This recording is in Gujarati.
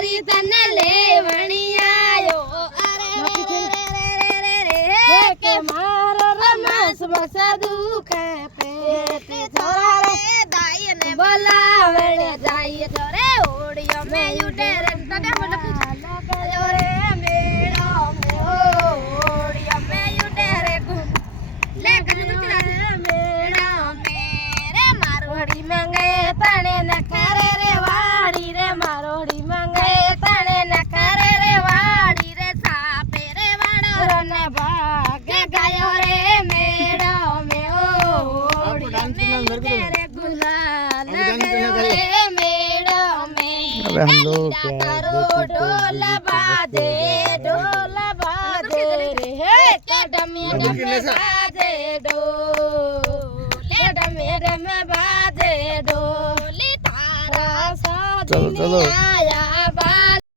ગોરી તને લેવણી આયો અરે કે મારો રમાસ બસ દુખે પેટ થોરા રે દાઈ ને બોલાવણે જાય તો રે ઓડિયો મે ઉડે રે તને બોલ લગાયો રે મેળો મે ઓડિયો મે ઉડે રે લે કને મેળો મે રે મારોડી મંગે તણે ન કરે રે વાડી રે મારોડી મંગે તણે ન કરે રે વાડી રે સાપે રે વાડો રને ભાગે ગાયો રે મેળો મે ઓડિયો મે રે ગુલાલ લગાયો રે મેળો મે હવે हम लोग ढोल बाजे रे हे डमे डमे बाजे ढोल डमे डमे बाजे ढोली तारा चलो, चलो। साजनिया